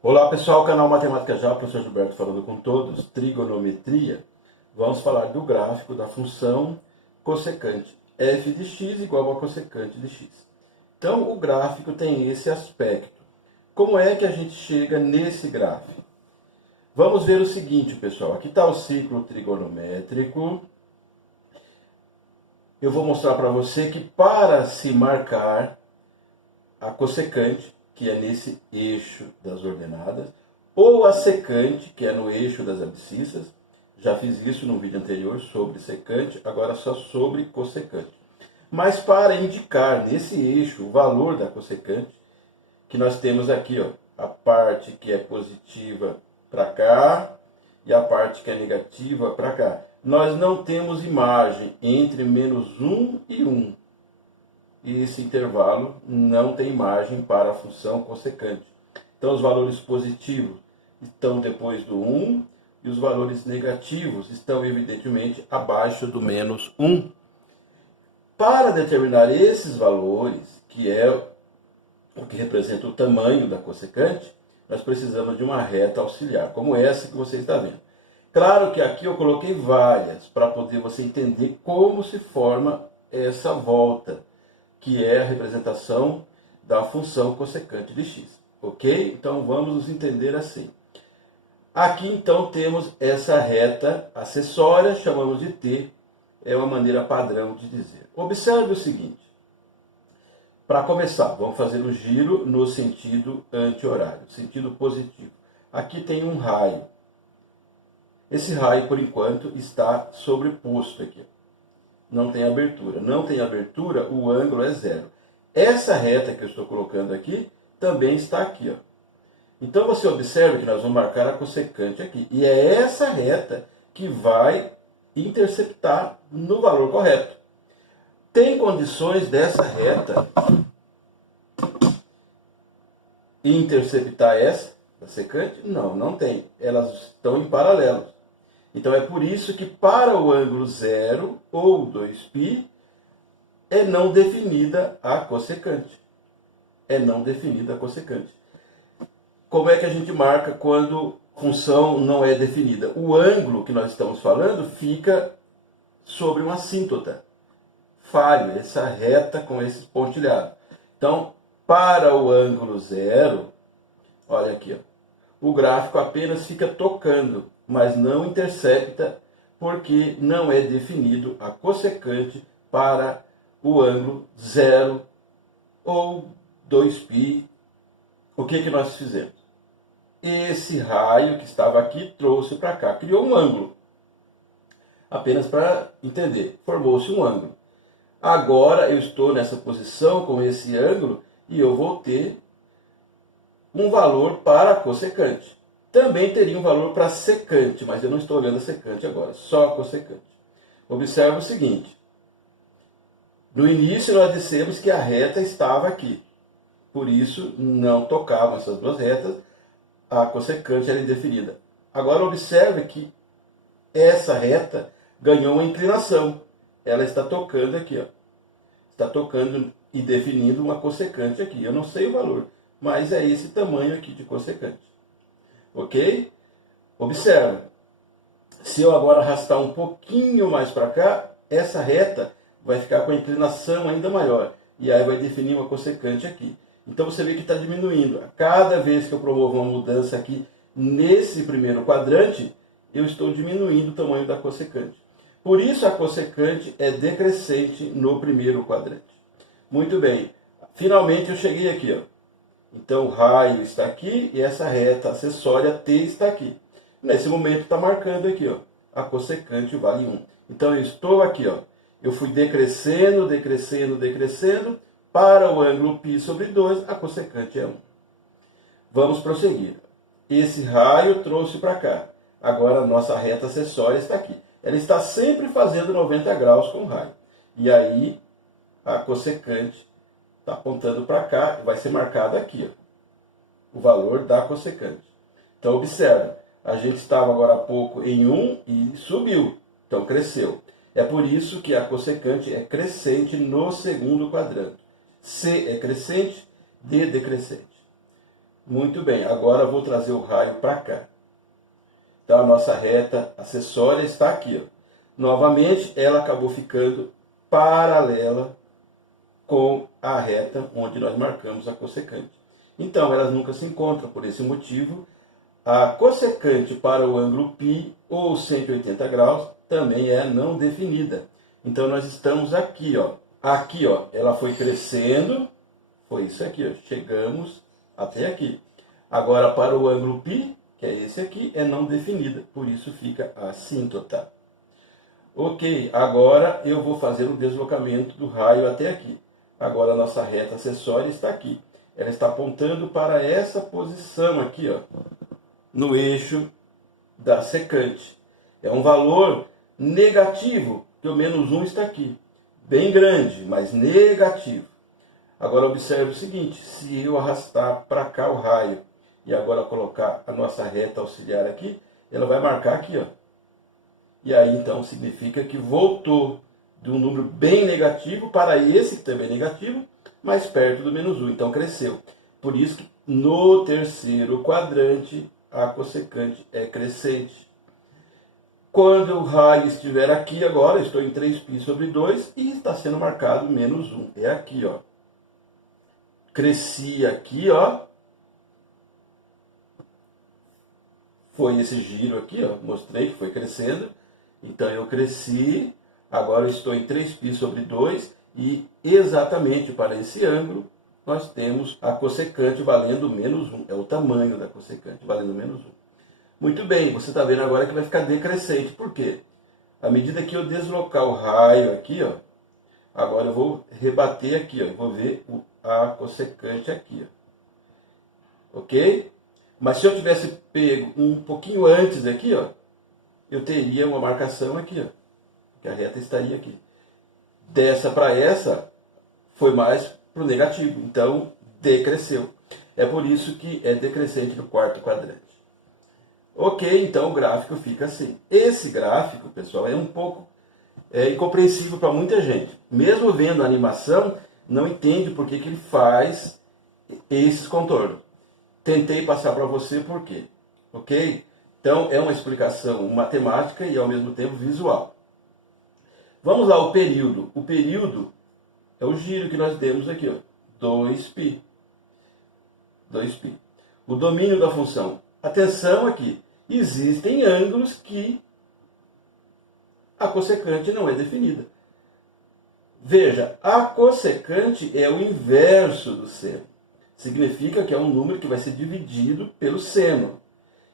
Olá pessoal, canal Matemática Já, professor Gilberto falando com todos, trigonometria. Vamos falar do gráfico da função cossecante, f de x igual a cossecante de x. Então o gráfico tem esse aspecto. Como é que a gente chega nesse gráfico? Vamos ver o seguinte, pessoal, aqui está o ciclo trigonométrico. Eu vou mostrar para você que para se marcar a cossecante, que é nesse eixo das ordenadas, ou a secante, que é no eixo das abscissas. Já fiz isso no vídeo anterior sobre secante, agora só sobre cossecante. Mas para indicar nesse eixo o valor da cossecante, que nós temos aqui, ó, a parte que é positiva para cá e a parte que é negativa para cá. Nós não temos imagem entre menos 1 e 1. E esse intervalo não tem margem para a função cossecante. Então, os valores positivos estão depois do 1 e os valores negativos estão, evidentemente, abaixo do menos 1. Para determinar esses valores, que é o que representa o tamanho da cossecante, nós precisamos de uma reta auxiliar, como essa que você está vendo. Claro que aqui eu coloquei várias, para poder você entender como se forma essa volta, que é a representação da função cossecante de x, ok? Então vamos nos entender assim. Aqui então temos essa reta acessória, chamamos de t, é uma maneira padrão de dizer. Observe o seguinte, para começar, vamos fazer o giro no sentido anti-horário, sentido positivo. Aqui tem um raio. Esse raio, por enquanto, está sobreposto aqui. Não tem abertura. Não tem abertura, o ângulo é zero. Essa reta que eu estou colocando aqui, também está aqui, ó. Então você observa que nós vamos marcar a cossecante aqui. E é essa reta que vai interceptar no valor correto. Tem condições dessa reta interceptar essa, da secante? Não, não tem. Elas estão em paralelo. Então é por isso que para o ângulo zero ou 2π é não definida a cossecante. É não definida a cossecante. Como é que a gente marca quando função não é definida? O ângulo que nós estamos falando fica sobre uma assíntota. Falho, essa reta com esse pontilhado. Então, para o ângulo zero, olha aqui, ó, o gráfico apenas fica tocando, mas não intercepta, porque não é definido a cossecante para o ângulo zero ou 2π. O que nós fizemos? Esse raio que estava aqui trouxe para cá, criou um ângulo. Apenas para entender, formou-se um ângulo. Agora eu estou nessa posição com esse ângulo e eu vou ter um valor para a cossecante. Também teria um valor para a secante, mas eu não estou olhando a secante agora, só a cossecante. Observe o seguinte. No início nós dissemos que a reta estava aqui. Por isso não tocavam essas duas retas, a cossecante era indefinida. Agora observe que essa reta ganhou uma inclinação. Ela está tocando aqui, ó. Está tocando e definindo uma cossecante aqui. Eu não sei o valor, mas é esse tamanho aqui de cossecante. Ok? Observa. Se eu agora arrastar um pouquinho mais para cá, essa reta vai ficar com a inclinação ainda maior. E aí vai definir uma cossecante aqui. Então você vê que está diminuindo. A cada vez que eu promovo uma mudança aqui nesse primeiro quadrante, eu estou diminuindo o tamanho da cossecante. Por isso a cossecante é decrescente no primeiro quadrante. Muito bem. Finalmente eu cheguei aqui, ó. Então o raio está aqui e essa reta acessória t está aqui. Nesse momento está marcando aqui, ó, a cossecante vale 1. Então eu estou aqui, ó, eu fui decrescendo, decrescendo, decrescendo, para o ângulo π sobre 2, a cossecante é 1. Vamos prosseguir. Esse raio trouxe para cá. Agora a nossa reta acessória está aqui. Ela está sempre fazendo 90 graus com o raio. E aí a cossecante está apontando para cá, vai ser marcado aqui, ó, o valor da cossecante. Então, observa, a gente estava agora há pouco em 1 e subiu, então cresceu. É por isso que a cossecante é crescente no segundo quadrante. C é crescente, D decrescente. Muito bem, agora eu vou trazer o raio para cá. Então a nossa reta acessória está aqui, ó. Novamente, ela acabou ficando paralela com a reta onde nós marcamos a cossecante. Então, elas nunca se encontram, por esse motivo, a cossecante para o ângulo π ou 180 graus também é não definida. Então, nós estamos aqui, ó. Aqui, ó, ela foi crescendo, foi isso aqui, ó. Chegamos até aqui. Agora, para o ângulo π, que é esse aqui, é não definida, por isso fica assíntota. Ok, agora eu vou fazer o deslocamento do raio até aqui. Agora a nossa reta acessória está aqui. Ela está apontando para essa posição aqui, ó, no eixo da secante. É um valor negativo, que o -1 está aqui. Bem grande, mas negativo. Agora observe o seguinte, se eu arrastar para cá o raio e agora colocar a nossa reta auxiliar aqui, ela vai marcar aqui, ó. E aí então significa que voltou de um número bem negativo para esse que também é negativo, mais perto do -1, então cresceu. Por isso que no terceiro quadrante a cossecante é crescente. Quando o raio estiver aqui agora, estou em 3π sobre 2 e está sendo marcado -1. É aqui, ó. Cresci aqui, ó. Foi esse giro aqui, ó. Mostrei que foi crescendo. Então eu cresci, agora eu estou em 3π sobre 2 e exatamente para esse ângulo nós temos a cossecante valendo -1. É o tamanho da cossecante valendo -1. Muito bem, você está vendo agora que vai ficar decrescente. Por quê? À medida que eu deslocar o raio aqui, ó, agora eu vou rebater aqui, ó, eu vou ver a cossecante aqui, ó. Ok? Mas se eu tivesse pego um pouquinho antes aqui, ó, eu teria uma marcação aqui, ó, que a reta estaria aqui. Dessa para essa, foi mais para o negativo, então decresceu. É por isso que é decrescente no quarto quadrante. Ok, então o gráfico fica assim. Esse gráfico, pessoal, é um pouco incompreensível para muita gente. Mesmo vendo a animação, não entende por que ele faz esses contornos. Tentei passar para você por quê. Ok? Então, é uma explicação matemática e, ao mesmo tempo, visual. Vamos lá, o período. O período é o giro que nós demos aqui, ó, 2π. 2π. O domínio da função. Atenção aqui. Existem ângulos que a cossecante não é definida. Veja, a cossecante é o inverso do seno. Significa que é um número que vai ser dividido pelo seno.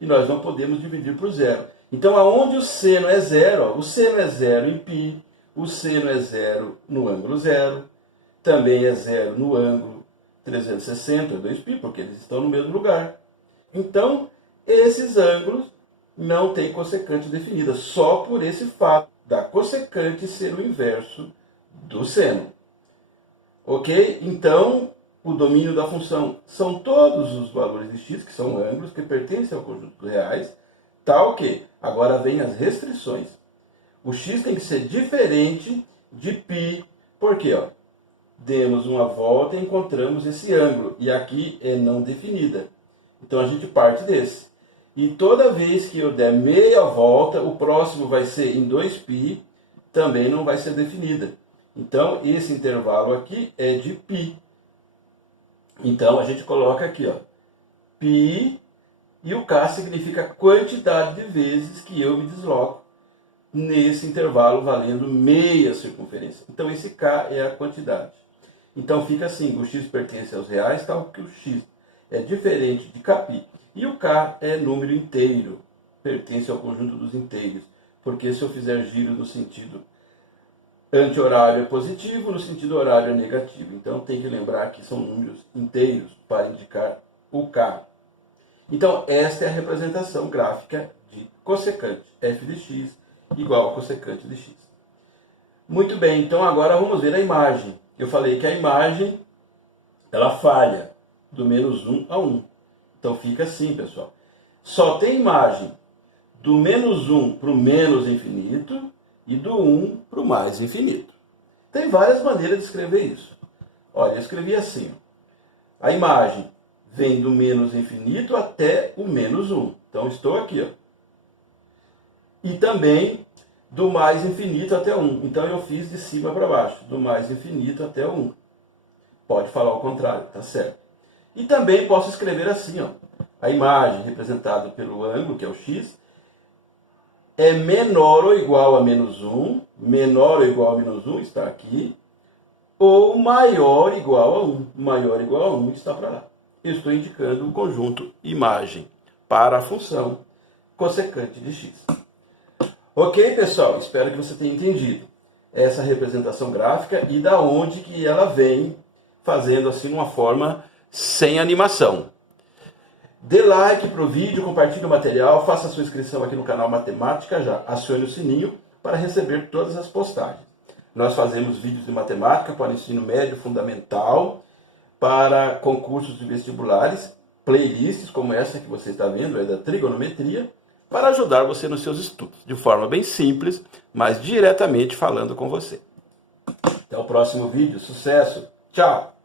E nós não podemos dividir por zero. Então, aonde o seno é zero, ó, o seno é zero em π, o seno é zero no ângulo zero, também é zero no ângulo 360, 2π, porque eles estão no mesmo lugar. Então, esses ângulos não têm cossecante definida, só por esse fato da cossecante ser o inverso do seno. Ok? Então, o domínio da função são todos os valores de x, que são ângulos que pertencem ao conjunto dos reais, tal que agora vem as restrições. O x tem que ser diferente de π, porque ó, demos uma volta e encontramos esse ângulo, e aqui é não definida. Então a gente parte desse. E toda vez que eu der meia volta, o próximo vai ser em 2π, também não vai ser definida. Então esse intervalo aqui é de π. Então, a gente coloca aqui, ó, π, e o k significa a quantidade de vezes que eu me desloco nesse intervalo valendo meia circunferência. Então, esse k é a quantidade. Então, fica assim, o x pertence aos reais, tal que o x é diferente de kπ. E o k é número inteiro, pertence ao conjunto dos inteiros. Porque se eu fizer giro no sentido anti-horário é positivo, no sentido horário é negativo. Então tem que lembrar que são números inteiros para indicar o k. Então esta é a representação gráfica de cossecante. F de x igual a cossecante de x. Muito bem, então agora vamos ver a imagem. Eu falei que a imagem ela falha do -1 a 1. Então fica assim, pessoal. Só tem imagem do -1 para o menos infinito e do 1 para o mais infinito. Tem várias maneiras de escrever isso. Olha, eu escrevi assim. Ó. A imagem vem do menos infinito até o menos 1. Então, estou aqui, ó. E também do mais infinito até 1. Então, eu fiz de cima para baixo, do mais infinito até o 1. Pode falar o contrário, tá certo. E também posso escrever assim, ó. A imagem representada pelo ângulo, que é o x, é menor ou igual a menos 1, menor ou igual a menos 1 está aqui, ou maior ou igual a 1, maior ou igual a 1 está para lá. Eu estou indicando o conjunto imagem para a função cossecante de x. Ok, pessoal? Espero que você tenha entendido essa representação gráfica e da onde que ela vem fazendo assim uma forma sem animação. Dê like para o vídeo, compartilhe o material, faça a sua inscrição aqui no canal Matemática Já, acione o sininho para receber todas as postagens. Nós fazemos vídeos de matemática para o ensino médio fundamental, para concursos de vestibulares, playlists como essa que você está vendo, é da trigonometria, para ajudar você nos seus estudos, de forma bem simples, mas diretamente falando com você. Até o próximo vídeo, sucesso, tchau!